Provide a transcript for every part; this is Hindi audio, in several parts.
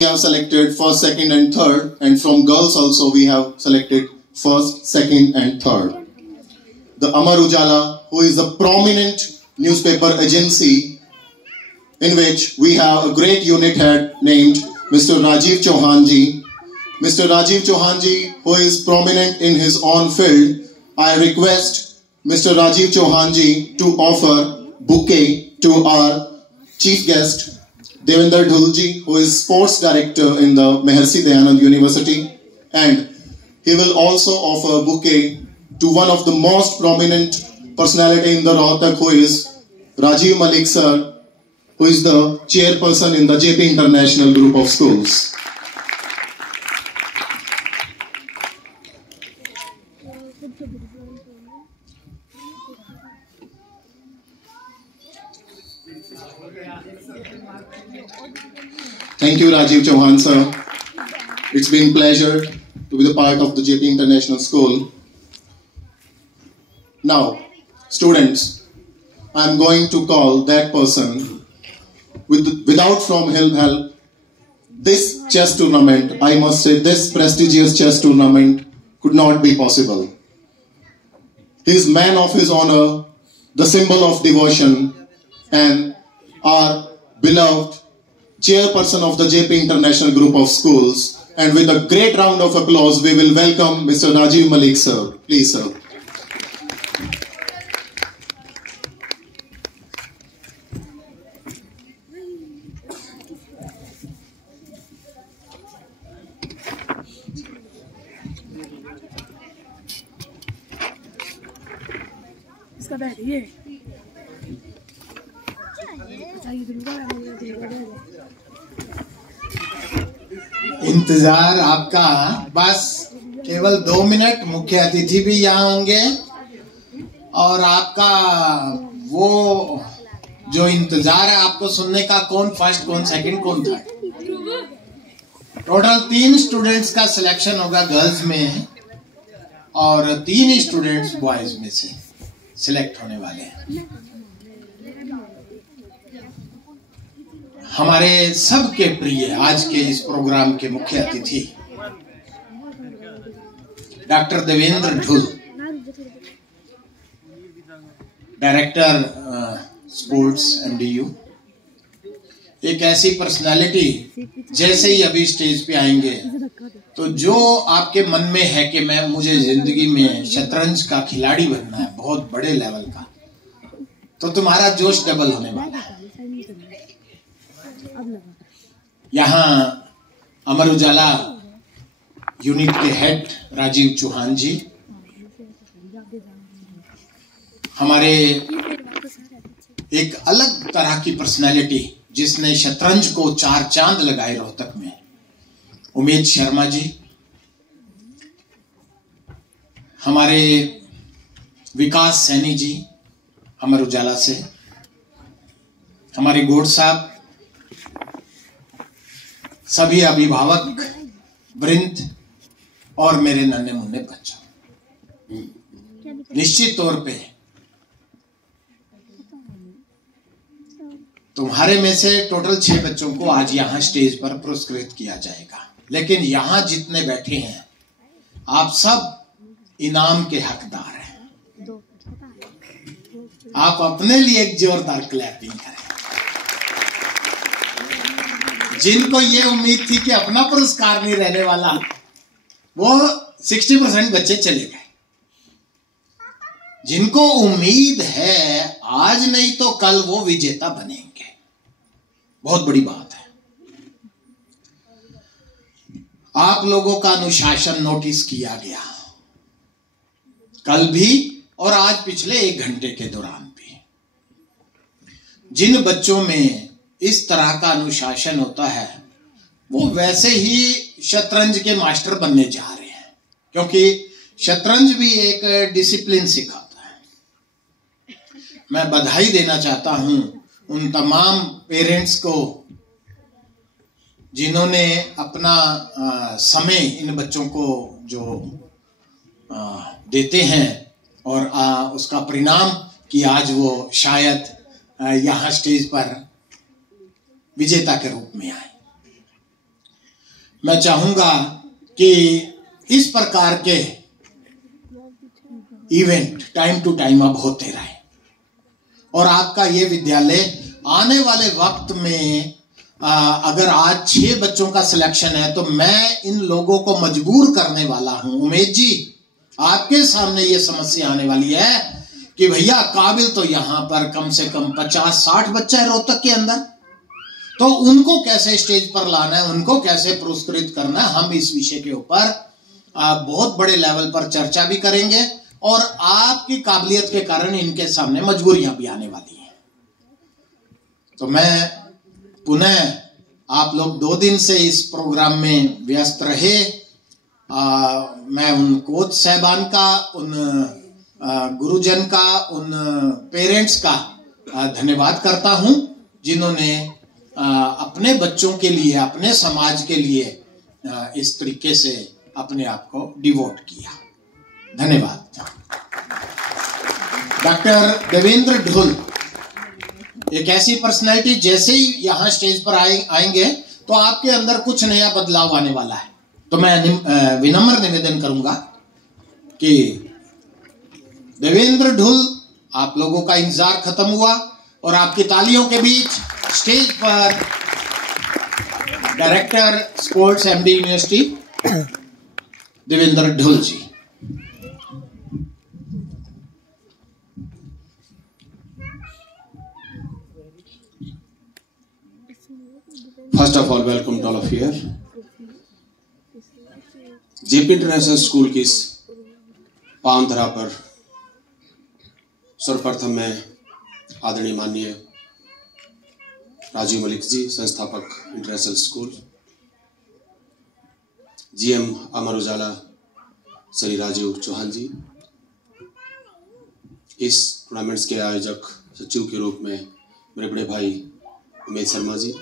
We have selected first, second, and third, and from girls also we have selected first, second, and third. The Amar Ujala, who is a prominent newspaper agency, in which we have a great unit head named Mr. Rajiv Chauhan ji. Mr. Rajiv Chauhan ji, who is prominent in his own field, I request Mr. Rajiv Chauhan ji to offer bouquet to our chief guest, Devendra Dhulji, who is sports director in the Maharishi Dayanand University, and he will also offer a bouquet to one of the most prominent personality in the Rohtak, who is Rajiv Malik sir, who is the chairperson in the JP International Group of Schools. Thank you, Rajiv Chauhan sir. It's been a pleasure to be the part of the JP International School. Now, students, I'm going to call that person. Without from his help, this chess tournament, I must say, this prestigious chess tournament could not be possible. He is man of his honor, the symbol of devotion, and our beloved chairperson of the JP International Group of Schools. And with a great round of applause, we will welcome Mr. Rajiv Malik sir. Please, sir. इसका बैठ ये इंतजार आपका बस केवल 2 मिनट। मुख्य अतिथि भी यहाँ होंगे और आपका वो जो इंतजार है आपको सुनने का, कौन फर्स्ट कौन सेकंड कौन थर्ड। टोटल 3 स्टूडेंट्स का सिलेक्शन होगा गर्ल्स में और 3 स्टूडेंट्स बॉयज में से सिलेक्ट होने वाले हैं। हमारे सबके प्रिय आज के इस प्रोग्राम के मुख्य अतिथि doctor Devendra Dhull, director sports MDU, एक ऐसी पर्सनालिटी जैसे ही अभी स्टेज पे आएंगे तो जो आपके मन में है कि मुझे जिंदगी में शतरंज का खिलाड़ी बनना है बहुत बड़े लेवल का, तो तुम्हारा जोश डबल होने वाला है। यहाँ अमर उजाला यूनिट के हेड राजीव चौहान जी, हमारे एक अलग तरह की पर्सनालिटी जिसने शतरंज को 4 चांद लगाए रोहतक में, उमेश शर्मा जी, हमारे विकास सैनी जी अमर उजाला से, हमारे गोड साहब, सभी अभिभावक वृंद और मेरे नन्हे मुन्ने बच्चों। निश्चित तौर पे तुम्हारे में से टोटल 6 बच्चों को आज यहां स्टेज पर पुरस्कृत किया जाएगा, लेकिन यहां जितने बैठे हैं आप सब इनाम के हकदार हैं। आप अपने लिए एक जोरदार क्लैपिंग करें। जिनको ये उम्मीद थी कि अपना पुरस्कार नहीं रहने वाला, वो 60% बच्चे चले गए। जिनको उम्मीद है आज नहीं तो कल वो विजेता बनेंगे, बहुत बड़ी बात है। आप लोगों का अनुशासन नोटिस किया गया कल भी और आज पिछले 1 घंटे के दौरान भी। जिन बच्चों में इस तरह का अनुशासन होता है वो वैसे ही शतरंज के मास्टर बनने जा रहे हैं, क्योंकि शतरंज भी एक डिसिप्लिन सिखाता है। मैं बधाई देना चाहता हूं उन तमाम पेरेंट्स को जिन्होंने अपना समय इन बच्चों को जो देते हैं और उसका परिणाम कि आज वो शायद यहाँ स्टेज पर विजेता के रूप में आए। मैं चाहूंगा कि इस प्रकार के इवेंट टाइम टू टाइम अब होते रहे और आपका ये विद्यालय आने वाले वक्त में अगर आज 6 बच्चों का सिलेक्शन है तो मैं इन लोगों को मजबूर करने वाला हूं। उमेश जी, आपके सामने ये समस्या आने वाली है कि भैया काबिल तो यहां पर कम से कम 50-60 बच्चे हैं रोहतक के अंदर, तो उनको कैसे स्टेज पर लाना है, उनको कैसे पुरस्कृत करना है। हम इस विषय के ऊपर बहुत बड़े लेवल पर चर्चा भी करेंगे और आपकी काबिलियत के कारण इनके सामने मजबूरियां भी आने वाली हैं। तो मैं पुनः, आप लोग 2 दिन से इस प्रोग्राम में व्यस्त रहे, मैं उन कोच साहबान का, उन गुरुजन का, उन पेरेंट्स का धन्यवाद करता हूं जिन्होंने अपने बच्चों के लिए, अपने समाज के लिए इस तरीके से अपने आप को डिवोट किया। धन्यवाद। डॉक्टर देवेंद्र ढुल एक ऐसी पर्सनैलिटी, जैसे ही यहां स्टेज पर आएंगे तो आपके अंदर कुछ नया बदलाव आने वाला है। तो मैं विनम्र निवेदन करूंगा कि देवेंद्र ढुल, आप लोगों का इंतजार खत्म हुआ और आपकी तालियों के बीच स्टेज पर director sports MD university Devendra Dhull ji. First of all, welcome to all of you. JP international school की इस पावन धरा पर सर्वप्रथम मैं आदरणीय माननीय राजीव मलिक जी, संस्थापक international school, GM Amar Ujala Shri Rajiv Chauhan जी, इस टूर्नामेंट्स के आयोजक सचिव के रूप में मेरे बड़े भाई उमेश शर्मा जी,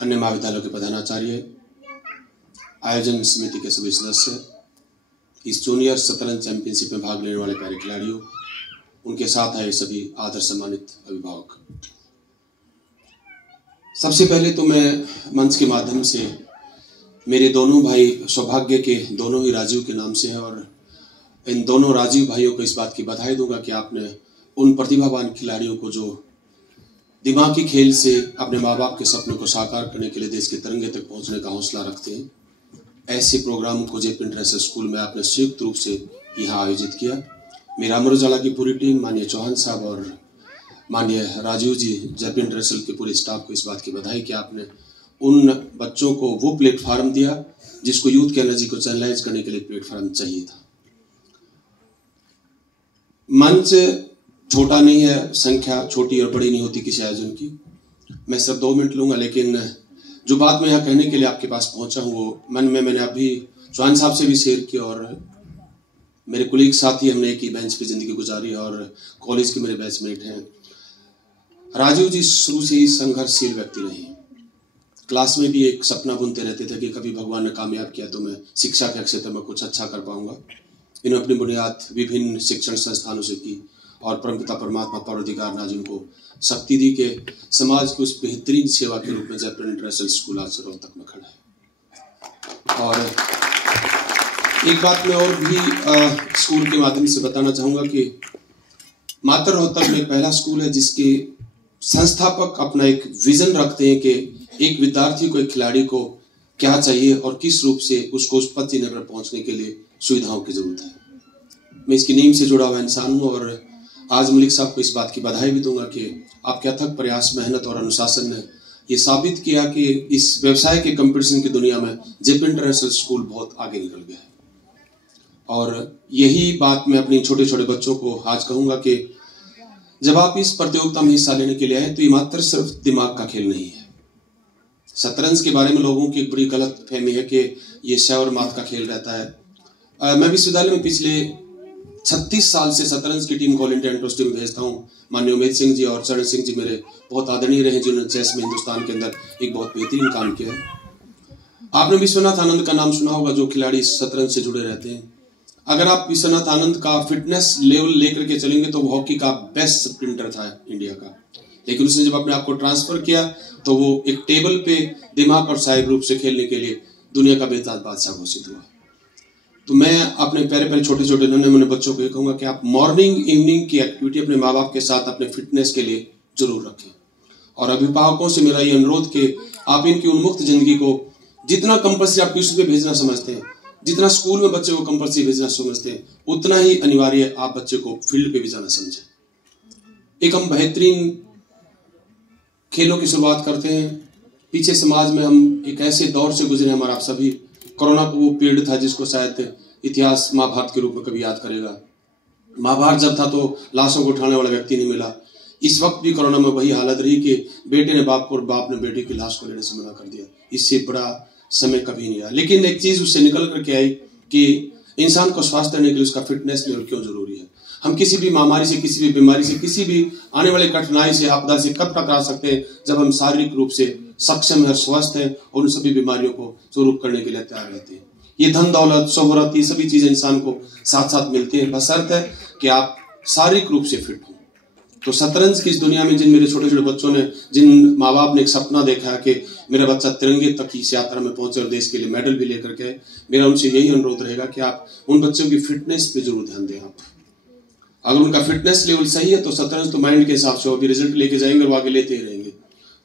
अन्य महाविद्यालयों के प्रधानाचार्य, आयोजन समिति के सभी सदस्य, इस जूनियर शतरंज चैंपियनशिप में भाग लेने वाले प्यारे खिलाड़ियों, उनके साथ आए सभी आदर सम्मानित अभिभावक। सबसे पहले तो मैं मंच के माध्यम से मेरे दोनों भाई सौभाग्य के दोनों ही राजीव के नाम से है और इन दोनों राजीव भाइयों को इस बात की बधाई दूंगा कि आपने उन प्रतिभावान खिलाड़ियों को जो दिमागी खेल से अपने माँ बाप के सपनों को साकार करने के लिए देश के तिरंगे तक पहुंचने का हौसला रखते हैं, ऐसे प्रोग्राम को जेपी इंटरनेशनल स्कूल में आपने संयुक्त रूप से यहाँ आयोजित किया। मेरा अमर उजाला की पूरी टीम, माननीय चौहान साहब और माननीय राजीव जी, जेपी इंटरनेशनल के पूरे स्टाफ को इस बात की बधाई कि आपने उन बच्चों को वो प्लेटफॉर्म दिया जिसको यूथ की एनर्जी को चैनलाइज करने के लिए प्लेटफॉर्म चाहिए था। मंच छोटा नहीं है, संख्या छोटी और बड़ी नहीं होती किसी आयोजन की। मैं सिर्फ 2 मिनट लूंगा, लेकिन जो बात मैं यहाँ कहने के लिए आपके पास पहुंचा हूँ वो मन में मैंने अभी चौहान साहब से भी शेयर किया और मेरे कुलीग साथी, हमने एक ही बेंच पे जिंदगी गुजारी और कॉलेज के मेरे बैचमेट हैं। राजीव जी शुरू से ही संघर्षशील व्यक्ति रहे। क्लास में भी एक सपना बुनते रहते थे कि कभी भगवान ने कामयाब किया तो मैं शिक्षा के क्षेत्र में कुछ अच्छा कर पाऊंगा। इन्होंने अपनी बुनियाद विभिन्न शिक्षण संस्थानों से की और परमपिता परमात्मा परवरदिगार ने जिनको शक्ति दी के समाज की उस बेहतरीन सेवा के रूप में जयपुर इंटरनेशनल स्कूल आज रोहतक में खड़ा है। और एक बात मैं और भी स्कूल के माध्यम से बताना चाहूंगा कि मात्र रोहतक में पहला स्कूल है जिसके संस्थापक अपना एक विजन रखते हैं कि एक विद्यार्थी को, एक खिलाड़ी को क्या चाहिए और किस रूप से उसको उस पद चिन्ह पर पहुंचने के लिए सुविधाओं की जरूरत है। मैं इसकी नींव से जुड़ा हुआ इंसान हूं और आज मलिक साहब को इस बात की बधाई भी दूंगा कि आपके अथक प्रयास, मेहनत और अनुशासन ने ये साबित किया कि इस व्यवसाय के कंपटीशन की दुनिया में जेपी इंटरनेशनल स्कूल बहुत आगे निकल गया है। और यही बात मैं अपने छोटे छोटे बच्चों को आज कहूंगा कि जब आप इस प्रतियोगिता में हिस्सा लेने के लिए आए तो ये मात्र सिर्फ दिमाग का खेल नहीं है। शतरंज के बारे में लोगों की एक बड़ी गलत फहमी है कि ये शय और मात का खेल रहता है। मैं विश्वविद्यालय में पिछले 36 साल से शतरंज की टीम को ऑल इंडिया इंटर में भेजता हूँ। माननीय उमेश सिंह जी और चरण सिंह जी मेरे बहुत आदरणीय रहे जिन्होंने चेस में हिंदुस्तान के अंदर एक बहुत बेहतरीन काम किया है। आपने विश्वनाथ आनंद का नाम सुना होगा जो खिलाड़ी शतरंज से जुड़े रहते हैं। अगर आप विश्वनाथ आनंद का फिटनेस लेवल लेकर के चलेंगे तो वो हॉकी का बेस्ट स्प्रिंटर था इंडिया का। लेकिन उसने जब अपने आप को ट्रांसफर किया तो वो एक टेबल पे दिमाग और शारीरिक रूप से खेलने के लिए दुनिया का बेताज बादशाह घोषित हुआ। तो मैं अपने प्यारे प्यारे छोटे छोटे नन्हे मुन्ने बच्चों को ये कहूंगा कि आप मॉर्निंग इवनिंग की एक्टिविटी अपने माँ बाप के साथ अपने फिटनेस के लिए जरूर रखें। और अभिभावकों से मेरा ये अनुरोध कि आप इनकी उन्मुक्त जिंदगी को जितना कंपल्सरी आप ट्यूशन पे भेजना समझते हैं, जितना स्कूल में बच्चे को कंपल्सरी भेजना समझते हैं, उतना ही अनिवार्य आप बच्चे को फील्ड पे भी जाना समझें। एक हम बेहतरीन खेलों की शुरुआत करते हैं। पीछे समाज में हम एक ऐसे दौर से गुजरे, हमारा आप सभी, कोरोना को वो पीरियड था जिसको शायद इतिहास महाभारत के रूप में कभी याद करेगा। महाभारत जब था तो लाशों को उठाने वाला व्यक्ति नहीं मिला। इस वक्त भी कोरोना में वही हालत रही कि बेटे ने बाप को और बाप ने बेटे की लाश को लेने से मना कर दिया। इससे बड़ा समय कभी नहीं आया। लेकिन एक चीज उससे निकल करके आई कि इंसान को स्वास्थ्य देने के लिए उसका फिटनेस लेवल क्यों जरूरी है। हम किसी भी महामारी से, किसी भी बीमारी से, किसी भी आने वाले कठिनाई से, आपदा से कब टकरा सकते हैं जब हम शारीरिक रूप से सक्षम है, स्वस्थ है और उन सभी बीमारियों को स्वरूप करने के लिए तैयार रहते हैं। ये धन दौलत, शोहरत, ये सभी चीजें इंसान को साथ साथ मिलती है, बशर्ते है कि आप शारीरिक रूप से फिट हो। तो शतरंज की इस दुनिया में जिन मेरे छोटे छोटे बच्चों ने, जिन माँ बाप ने एक सपना देखा है कि मेरा बच्चा तिरंगे तक की इस यात्रा में पहुंचे और देश के लिए मेडल भी लेकर के, मेरा उनसे यही अनुरोध रहेगा कि आप उन बच्चों की फिटनेस पे जरूर ध्यान दें। आप अगर उनका फिटनेस लेवल सही है तो शतरंज तो माइंड के हिसाब से वो भी रिजल्ट लेके जाएंगे और वो आगे लेते ही रहेंगे।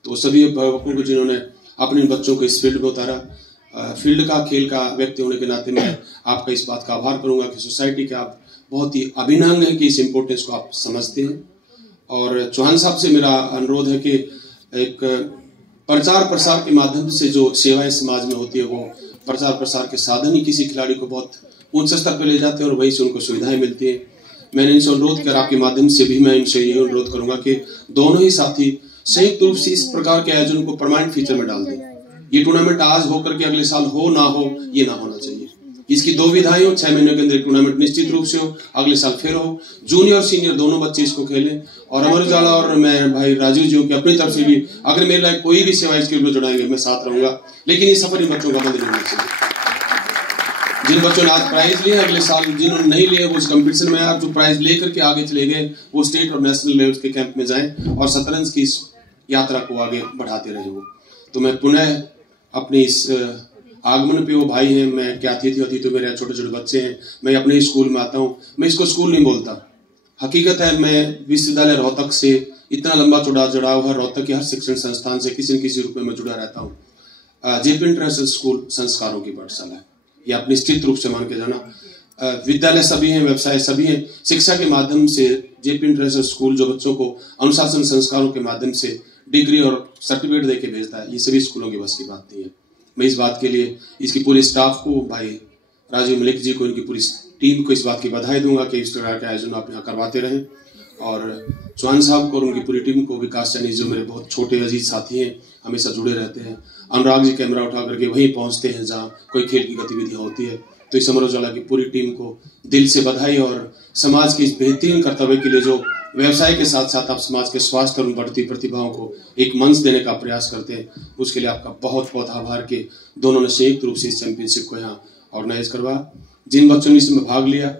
तो सभी अभिभावकों को जिन्होंने अपने बच्चों को इस फील्ड में उतारा, फील्ड का, खेल का व्यक्ति होने के नाते मैं आपका इस बात का आभार करूंगा कि सोसाइटी के आप बहुत ही अभिनव है कि इस इम्पोर्टेंस को आप समझते हैं। और चौहान साहब से मेरा अनुरोध है कि एक प्रचार प्रसार के माध्यम से जो सेवाएं समाज में होती है वो प्रचार प्रसार के साधन ही किसी खिलाड़ी को बहुत ऊंचे स्तर पर ले जाते हैं और वहीं से उनको सुविधाएं मिलती हैं। मैंने इनसे अनुरोध किया, आपके माध्यम से भी मैं इनसे यही अनुरोध करूंगा कि दोनों ही साथी संयुक्त रूप से इस प्रकार के आयोजन को परमानेंट फीचर में डाल दें। ये टूर्नामेंट आज होकर के अगले साल हो ना हो, ये ना होना चाहिए। इसकी दो विधाएं हो, 6 महीने के अंदर टूर्नामेंट निश्चित रूप से हो, अगले साल फिर हो, जूनियर सीनियर दोनों बच्चे इसको खेलें। और अमर उजाला और मैं भाई राजीव जी की अपनी तरफ से भी अगर मेरे लायक कोई भी सेवा इसके लिए जुड़ाएंगे मैं साथ रहूंगा। लेकिन ये सफर इन बच्चों का बंद नहीं होना चाहिए। जिन बच्चों ने आज प्राइज लिए, अगले साल जिन्होंने नहीं लिए वो इस कंपटीशन में आए, जो प्राइज लेकर के आगे चले गए वो स्टेट और नेशनल लेवल के कैंप में जाएं और शतरंज की इस यात्रा को आगे बढ़ाते रहे। वो तो मैं पुनः अपनी इस आगमन पे, वो भाई हैं, मैं क्या अतिथि तो मेरे छोटे छोटे बच्चे हैं, मैं अपने स्कूल में आता हूँ। मैं इसको स्कूल नहीं बोलता, हकीकत है मैं विश्वविद्यालय रोहतक से इतना लंबा चौड़ा जुड़ा हुआ, रोहतक के हर शिक्षण संस्थान से किसी न किसी रूप में मैं जुड़ा रहता हूँ। जेपी इंटरनेशनल स्कूल संस्कारों की पाठशाला है, ये आप निश्चित रूप से मान के जाना। विद्यालय सभी हैं, व्यवसाय सभी हैं, शिक्षा के माध्यम से जेपी इंटरनेशनल स्कूल जो बच्चों को अनुशासन संस्कारों के माध्यम से डिग्री और सर्टिफिकेट देके भेजता है, ये सभी स्कूलों की बस की बात नहीं है। मैं इस बात के लिए इसकी पूरे स्टाफ को, भाई राजीव मलिक जी को, इनकी पूरी टीम को इस बात की बधाई दूंगा कि इस तरह के आयोजन आप यहाँ करवाते रहें। और चौहान साहब को और उनकी पूरी टीम को, विकास चैनी जो मेरे बहुत छोटे अजीज साथी हैं, हमेशा जुड़े रहते हैं। अनुराग जी कैमरा उठा करके वहीं पहुंचते हैं जहाँ कोई खेल की गतिविधियां होती है। तो इस अमर उजाला की पूरी टीम को दिल से बधाई और समाज के इस बेहतरीन कर्तव्य के लिए जो व्यवसाय के साथ साथ आप समाज के स्वास्थ्य और बढ़ती प्रतिभाओं को एक मंच देने का प्रयास करते हैं, उसके लिए आपका बहुत बहुत आभार कि दोनों ने संयुक्त रूप से इस चैंपियनशिप को यहाँ ऑर्गेनाइज करवा। जिन बच्चों ने इसमें भाग लिया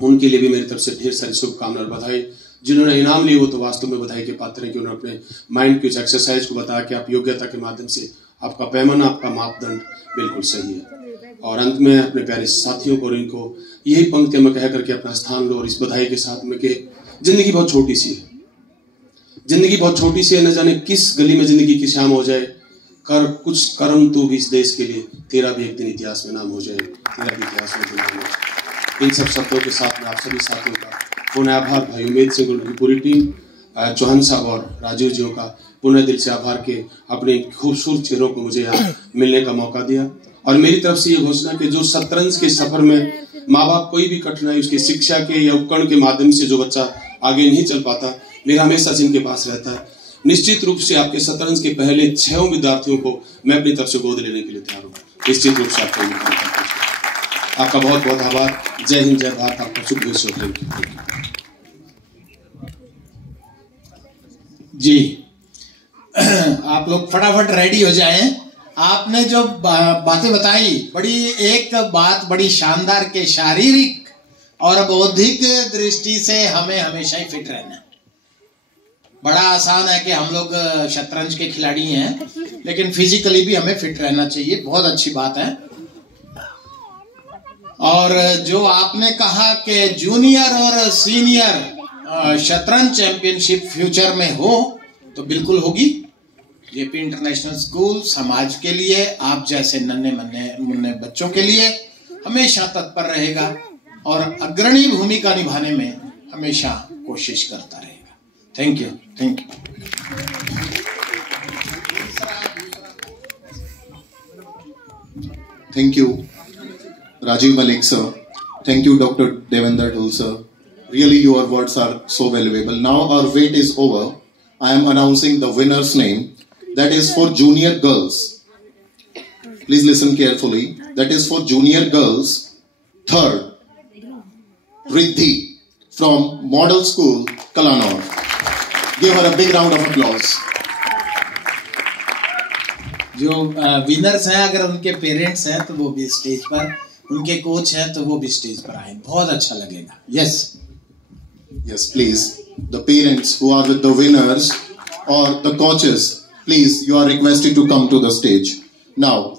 उनके लिए भी मेरी तरफ से ढेर सारी शुभकामनाएं और बधाई। जिन्होंने इनाम लिए वो तो वास्तव में बधाई के पात्र हैं कि उन्होंने अपने माइंड की उस एक्सरसाइज को बताया कि आप योग्यता के माध्यम से आपका पैमाना, आपका मापदंड बिल्कुल सही है। और अंत में अपने प्यारे साथियों को और इनको यही पंक्तियां मैं कह करके अपना स्थान लो और इस बधाई के साथ में कि जिंदगी बहुत छोटी सी है, जिंदगी बहुत छोटी सी है, न जाने किस गली में जिंदगी की शाम हो जाए। कर कुछ कर्म तू भी इस देश के लिए, तेरा भी एक दिन इतिहास में नाम हो जाए, तेरा भी इतिहास में नाम हो जाए। इन सब शब्दों के साथ में आप सभी साथियों का पुनः आभार, भाई उमेद सिंह की पूरी टीम, चौहान साहब और राजीव जी का पुनः दिल से आभार के अपने खूबसूरत चेहरों को मुझे यहाँ मिलने का मौका दिया। और मेरी तरफ से ये घोषणा कि जो शतरंज के सफर में माँ बाप कोई भी कठिनाई उसके शिक्षा के या उपकरण के माध्यम से जो बच्चा आगे नहीं चल पाता, मेरा हमेशा जिनके पास रहता है, निश्चित रूप से आपके शतरंज के पहले 6 विद्यार्थियों को मैं अपनी तरफ से गोद लेने के लिए तैयार हूँ। निश्चित रूप से आपका बहुत बहुत आभार। जय हिंद, जय भारत, आपका शुभ भविष्य। जी आप लोग फटाफट रेडी हो जाएं। आपने जो बातें बताई, एक बात बड़ी शानदार के शारीरिक और बौद्धिक दृष्टि से हमें हमेशा ही फिट रहना है। बड़ा आसान है कि हम लोग शतरंज के खिलाड़ी हैं, लेकिन फिजिकली भी हमें फिट रहना चाहिए। बहुत अच्छी बात है। और जो आपने कहा कि जूनियर और सीनियर शतरंज चैंपियनशिप फ्यूचर में हो, तो बिल्कुल होगी। जेपी इंटरनेशनल स्कूल समाज के लिए, आप जैसे नन्हे मुन्ने बच्चों के लिए हमेशा तत्पर रहेगा और अग्रणी भूमिका निभाने में हमेशा कोशिश करता रहेगा। Thank you, thank you. Thank you, Rajiv Malik sir. Thank you, Dr. Devendra Dhul sir. Really, your words are so valuable. Now our wait is over. I am announcing the winner's name. That is for junior girls. Please listen carefully. That is for junior girls. Third, Riddhi from Model School, Kalanor. Give her a big round of applause. जो विनर्स हैं, अगर उनके पेरेंट्स हैं तो वो भी स्टेज पर, उनके कोच हैं तो वो भी स्टेज पर आए, बहुत अच्छा लगेगा। Yes Yes, please. The parents who are with the winners or the coaches, please, you are requested to come to the stage. Now,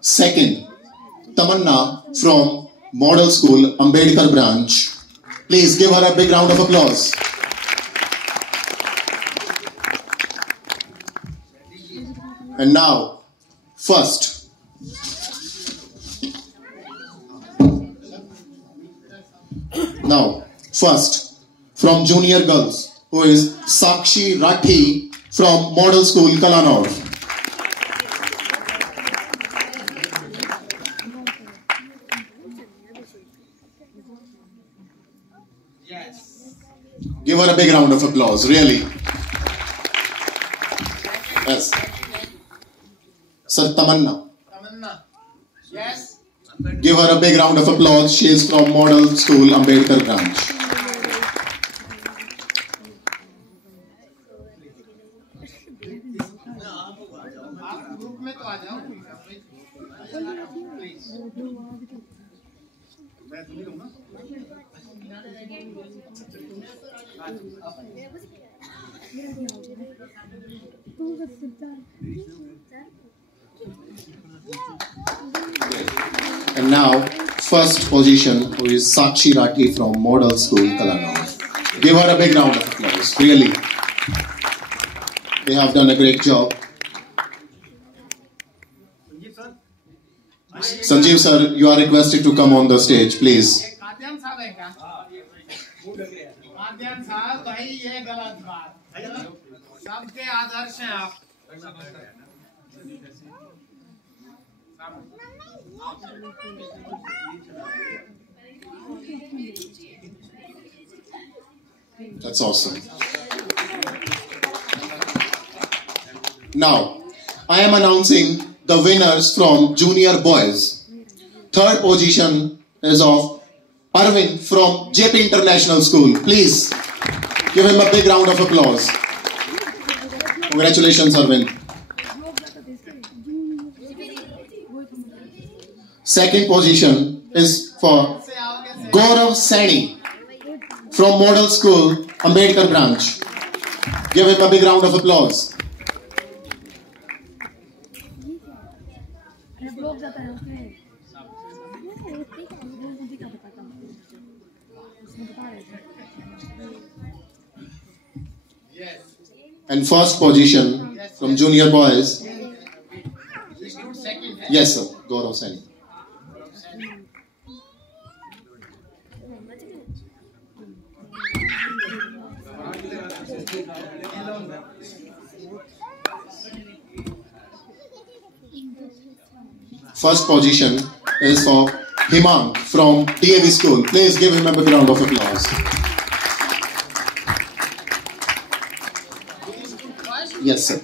second, Tamanna from Model School, Ambedkar branch. Please give her a big round of applause. And now, first, from junior girls, who is Sakshi Rathi from Model School, Kalanor. Give her a big round of applause, really. Yes. Sir, Tamanna. Yes. Give her a big round of applause. She is from Model School, Ambedkar branch. And now, first position, who is Sakshi Rathi from Model School, Kalanor. Give her a big round of applause. Really, they have done a great job. Sanjeev sir, you are requested to come on the stage, please. भाई ये गलत बात, सबके आदर्श हैं आप। That's awesome. Now, I am announcing the winners from junior boys. Third position is of Arvind from JP International School. Please give him a big round of applause. Congratulations, Arvind. Second position is for Gaurav Sani from Model School, Ambedkar branch. Give him a big round of applause. And first position from junior boys. Yes, sir. Gaurav Sani. First position is for Himang from DAV School. Please give him a big round of applause. Yes, sir.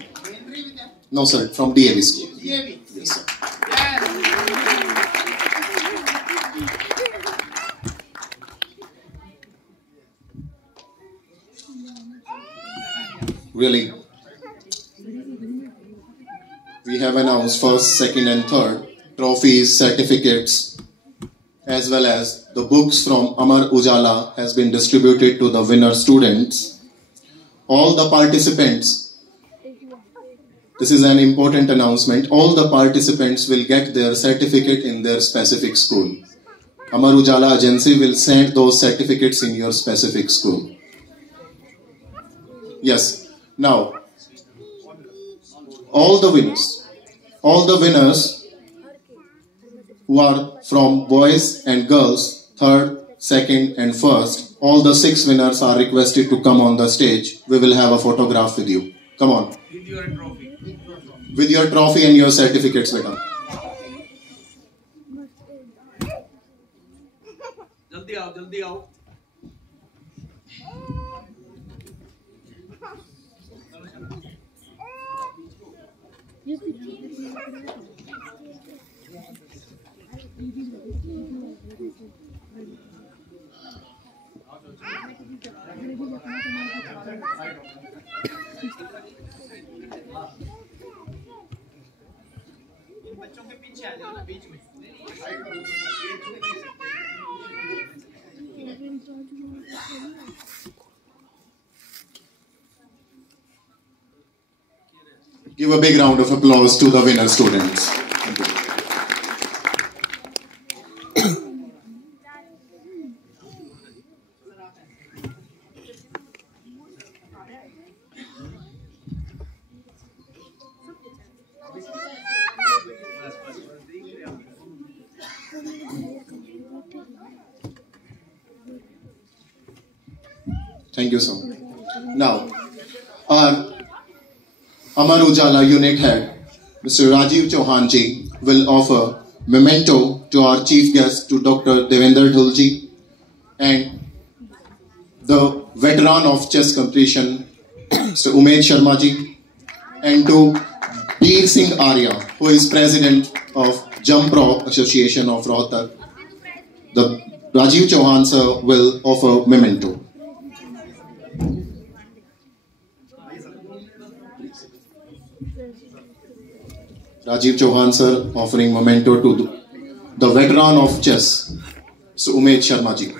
No, sir. From DAV School. Yes, sir. Really, we have announced first, second and third trophies, certificates, as well as the books from Amar Ujala has been distributed to the winner students. all the participants, this is an important announcement, all the participants will get their certificate in their specific school. Amar Ujala agency will send those certificates in your specific school. Yes. Now, all the winners who are from boys and girls, third, second and first, all the 6 winners are requested to come on the stage. We will have a photograph with you. Come on. With your trophy and your certificates, beta. जल्दी आओ. बच्चों के पीछे आ जाओ ना, बीच में. Give a big round of applause to the winner students. Thank you so much. Now, our Amar Ujala unit head, Mr. Rajiv Chauhan ji, will offer memento to our chief guest, to Dr. Devendra Dhulji, and the veteran of chess competition, Mr. Umed Sharma ji, and to Veer Singh Arya, who is president of Jump Rope Association of Rohtak. The Rajiv Chauhan sir will offer memento. Rajiv Chauhan sir offering memento to the veteran of chess, so Umed Sharma ji.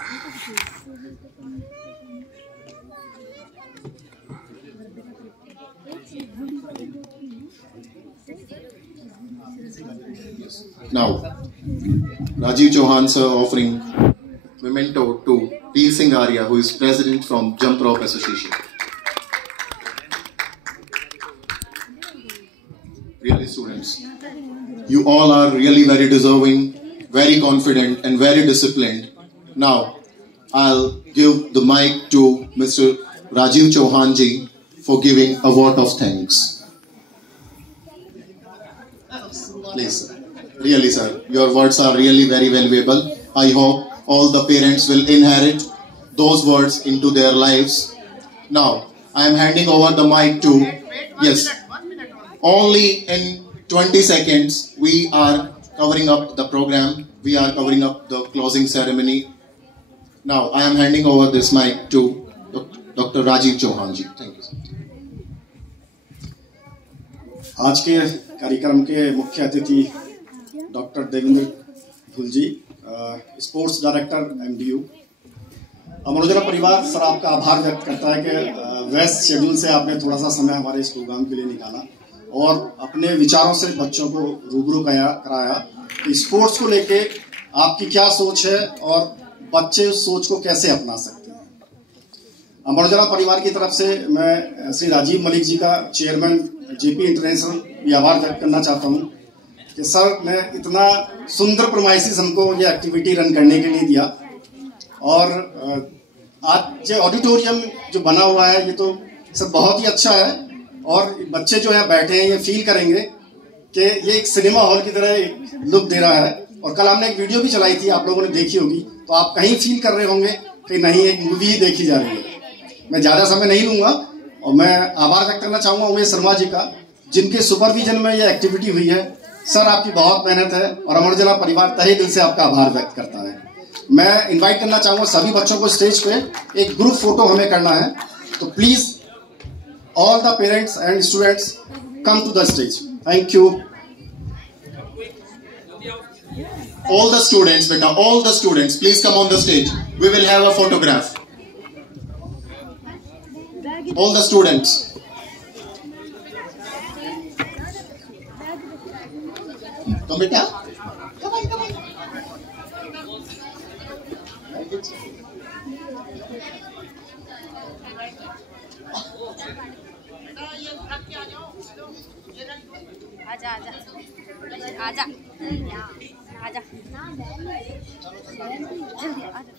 Now, Rajiv Chauhan sir offering memento to Veer Singh Arya, who is president from Jump Rope Association. Really, students, you all are really very deserving, very confident and very disciplined. Now, I'll give the mic to Mr. Rajiv Chauhan ji for giving a vote of thanks. Please, really sir, your words are really very valuable. I hope all the parents will inherit those words into their lives. Now, I am handing over the mic to, yes, only in 20 seconds we are covering up the program. We are covering up the closing ceremony. Now, I am handing over this mic to Dr. Rajiv Chauhan ji. Thank you. आज के कार्यक्रम के मुख्य अतिथि डॉक्टर देवेंद्र धुल जी, sports director MDU. Amar Ujala परिवार सर आपका आभार व्यक्त करता है कि व्यस्त शेड्यूल से आपने थोड़ा सा समय हमारे इस प्रोग्राम के लिए निकाला और अपने विचारों से बच्चों को रूबरू कराया कि स्पोर्ट्स को लेके आपकी क्या सोच है और बच्चे उस सोच को कैसे अपना सकते हैं। अमर उजाला परिवार की तरफ से मैं श्री राजीव मलिक जी का, चेयरमैन जेपी इंटरनेशनल, भी आभार व्यक्त करना चाहता हूं कि सर ने इतना सुंदर प्रमाइसिस हमको ये एक्टिविटी रन करने के लिए दिया। और आज जो ऑडिटोरियम जो बना हुआ है ये तो सर बहुत ही अच्छा है और बच्चे जो यहाँ बैठे हैं ये फील करेंगे कि ये एक सिनेमा हॉल की तरह एक लुक दे रहा है। और कल हमने एक वीडियो भी चलाई थी, आप लोगों ने देखी होगी, तो आप कहीं फील कर रहे होंगे कि नहीं एक मूवी ही देखी जा रही है। मैं ज्यादा समय नहीं लूंगा और मैं आभार व्यक्त करना चाहूंगा उमेश शर्मा जी का, जिनके सुपरविजन में ये एक्टिविटी हुई है। सर आपकी बहुत मेहनत है और अमर उजाला परिवार तहे दिल से आपका आभार व्यक्त करता है। मैं इनवाइट करना चाहूंगा सभी बच्चों को स्टेज पे, एक ग्रुप फोटो हमें करना है, तो please all the parents and students come to the stage. Thank you. All the students, beta, all the students, please come on the stage. We will have a photograph. All the students. Come beta. Come on, come on. आजा आजा आजा आजा जल्दी आजा।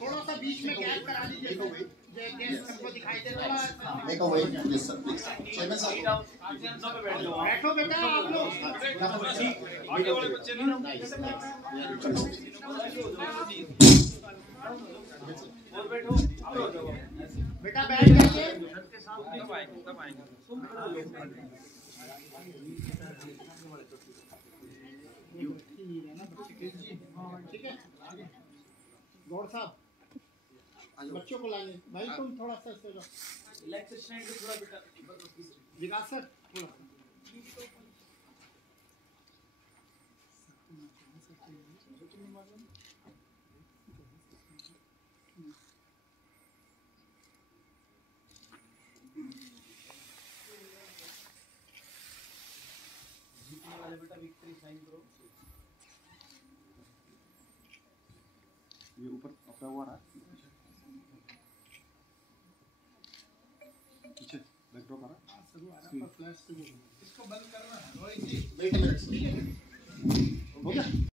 थोड़ा सा बीच में गैप करा लीजिए हमको दिखाई दे रहा है। Make a way, yes sir, please. बैठो बेटा आप लोग। आगे वाले बच्चे ना और बैठो बेटा बैठ जाइए। तब आएंगे ठीक है गौर साहब बच्चों को लाइए भाई तुम थोड़ा सा विकास सर थोड़ा ये ऊपर अपना हुआ रहा पीछे बैकड्रॉप आ रहा फ्लैश से इसको बंद करना Wait a minute. हो गया।